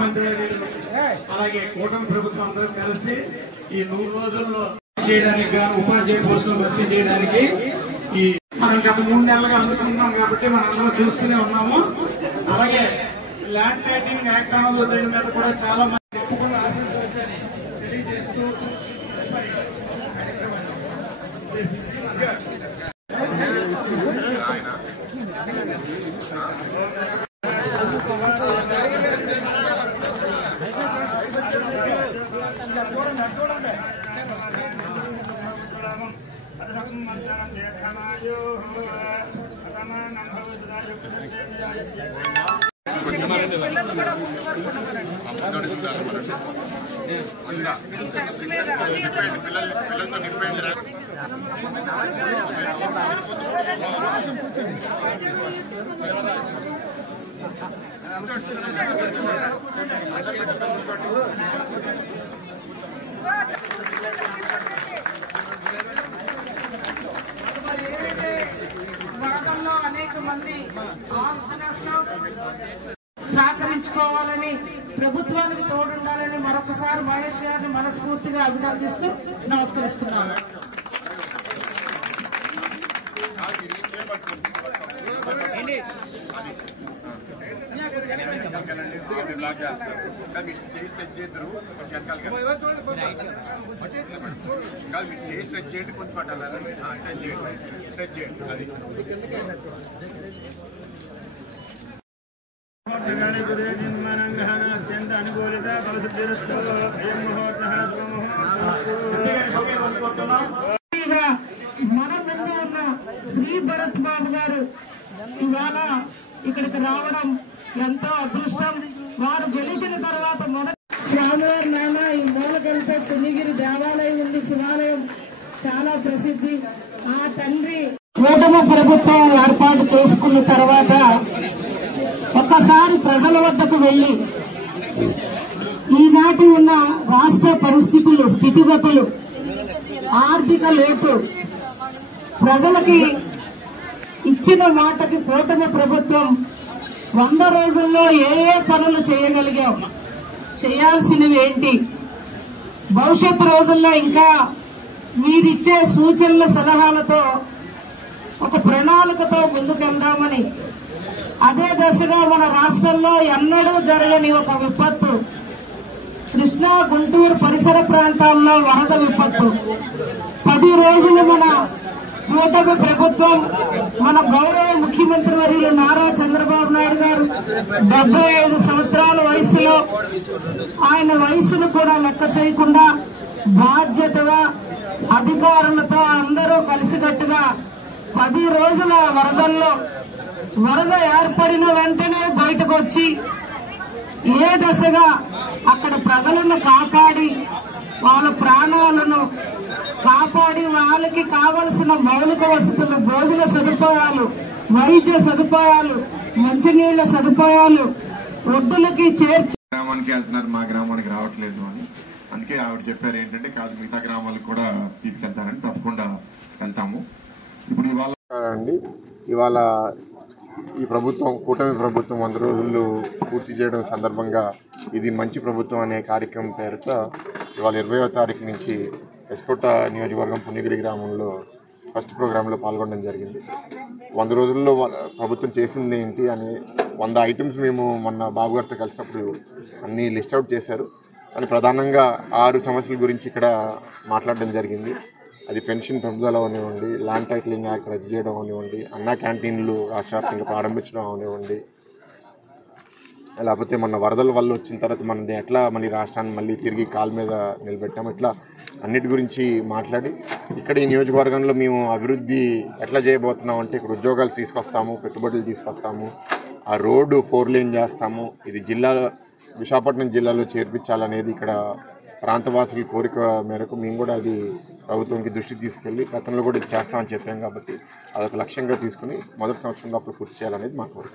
ముఖ్యమంత్రి అలాగే కూటమి ప్రభుత్వం అందరూ కలిసి ఈ 100 రోజుల్లో చేయడానికి ఉపాధ్యాయ పోస్టులు భర్తీ చేయడానికి ఈ మనం గత 3 నెలలుగా అందుకుంటున్నాం కాబట్టి మనందరం చూస్తూనే ఉన్నాము. అలాగే ల్యాండ్ టైటిలింగ్ యాక్ట్ అమలు దీని మీద కూడా చాలా మంది ఎక్కువగా ఆశించవచ్చని తెలియజేస్తూ వరదల్లో అనేక మంది ఆస్తి నష్టం సహకరించుకోవాలని ప్రభుత్వానికి తోడుండాలని మరొకసారి మహేష్ గారిని మనస్ఫూర్తిగా అభినందిస్తూ నమస్కరిస్తున్నాను. మన ముందు ఉన్న శ్రీ భరత్ బాబు గారు ఇవాళ ఇక్కడికి రావడం ఎంతో అదృష్టం. వారు గెలిచిన తర్వాత మొదటి స్వామివారి నాన్న ఈ మూలకెళ్తే పుణ్యగిరి దేవాలయం ఉంది, శివాలయం చాలా ప్రసిద్ధి. ఆ తండ్రి కూటమి ప్రభుత్వం ఏర్పాటు చేసుకున్న తర్వాత ఒక్కసారి ప్రజల వద్దకు వెళ్లి ఈనాటి ఉన్న రాష్ట్ర పరిస్థితులు, స్థితిగతులు, ఆర్థిక లోటు, ప్రజలకి ఇచ్చిన మాటకి కూటమి ప్రభుత్వం 100 రోజుల్లో ఏ పనులు చేయగలిగాం, చేయాల్సినవి ఏంటి, భవిష్యత్తు రోజుల్లో ఇంకా మీరిచ్చే సూచనల సలహాలతో ఒక ప్రణాళికతో ముందుకెళ్దామని, అదే దశగా మన రాష్ట్రంలో ఎన్నడూ జరగని ఒక విపత్తు, కృష్ణా గుంటూరు పరిసర ప్రాంతాల్లో వరద విపత్తు, 10 రోజులు మన కూటమి ప్రభుత్వం, మన గౌరవ ముఖ్యమంత్రి వర్యులు నారా చంద్రబాబు నాయుడు గారు 75 సంవత్సరాల వయసులో ఆయన వయసును కూడా లెక్క చేయకుండా బాధ్యతగా అధికారులతో అందరూ కలిసికట్టుగా 10 రోజుల వరదల్లో వరద ఏర్పడిన వెంటనే బయటకు వచ్చి ఏ దశగా అక్కడ ప్రజలను కాపాడి వాళ్ళ ప్రాణాలను కాపాడి వాళ్ళకి కావలసిన మౌలిక వసతులు, భోజన సదుపాయాలు, వైద్య సదుపాయాలు, మంచినీళ్ల సదుపాయాలు ఒడ్డులకి చేర్చి గ్రామానికి వెళ్తున్నారు, మా గ్రామానికి రావట్లేదు అని. అందుకే ఆవిడ చెప్పారు ఏంటంటే కాదు మిగతా గ్రామాలకు కూడా తీసుకెళ్తారని. తప్పకుండా వెళ్తాము. ఇప్పుడు ఇవాళ ఈ ప్రభుత్వం, కూటమి ప్రభుత్వం 100 రోజులు పూర్తి చేయడం సందర్భంగా ఇది మంచి ప్రభుత్వం అనే కార్యక్రమం పేరుతో ఇవాళ 20వ తారీఖు నుంచి ఎస్కోట నియోజకవర్గం పుణ్యగిరి గ్రామంలో ఫస్ట్ ప్రోగ్రాంలో పాల్గొనడం జరిగింది. 100 రోజుల్లో ప్రభుత్వం చేసింది ఏంటి అని 100 ఐటమ్స్ మేము మొన్న బాబు గారితో కలిసినప్పుడు అన్నీ లిస్ట్ అవుట్ చేశారు. కానీ ప్రధానంగా 6 సమస్యల గురించి ఇక్కడ మాట్లాడడం జరిగింది. అది పెన్షన్ పెంపుదల అవనివ్వండి, ల్యాండ్ టైటిలింగ్ యాక్ట్ రద్దు చేయడం అవనివ్వండి, అన్నా క్యాంటీన్లు రాష్ట్రవ్యాప్తంగా ప్రారంభించడం అవనివ్వండి, లేకపోతే మన వరదల వల్ల వచ్చిన తర్వాత మనది ఎట్లా మళ్ళీ రాష్ట్రాన్ని మళ్ళీ తిరిగి కాలు మీద నిలబెట్టాము, ఇట్లా అన్నిటి గురించి మాట్లాడి ఇక్కడ ఈ నియోజకవర్గంలో మేము అభివృద్ధి ఎట్లా చేయబోతున్నాం అంటే ఇక్కడ ఉద్యోగాలు తీసుకొస్తాము, పెట్టుబడులు తీసుకొస్తాము, ఆ రోడ్డు 4 లేన్ చేస్తాము, ఇది విశాఖపట్నం జిల్లాలో చేర్పించాలనేది ఇక్కడ ప్రాంతవాసుల కోరిక మేరకు మేము కూడా అది ప్రభుత్వంకి దృష్టికి తీసుకెళ్ళి గతంలో కూడా ఇది చేస్తామని చెప్పాం. కాబట్టి అదొక లక్ష్యంగా తీసుకుని మొదటి సంవత్సరంలో అప్పుడు పూర్తి చేయాలనేది మా కోరిక.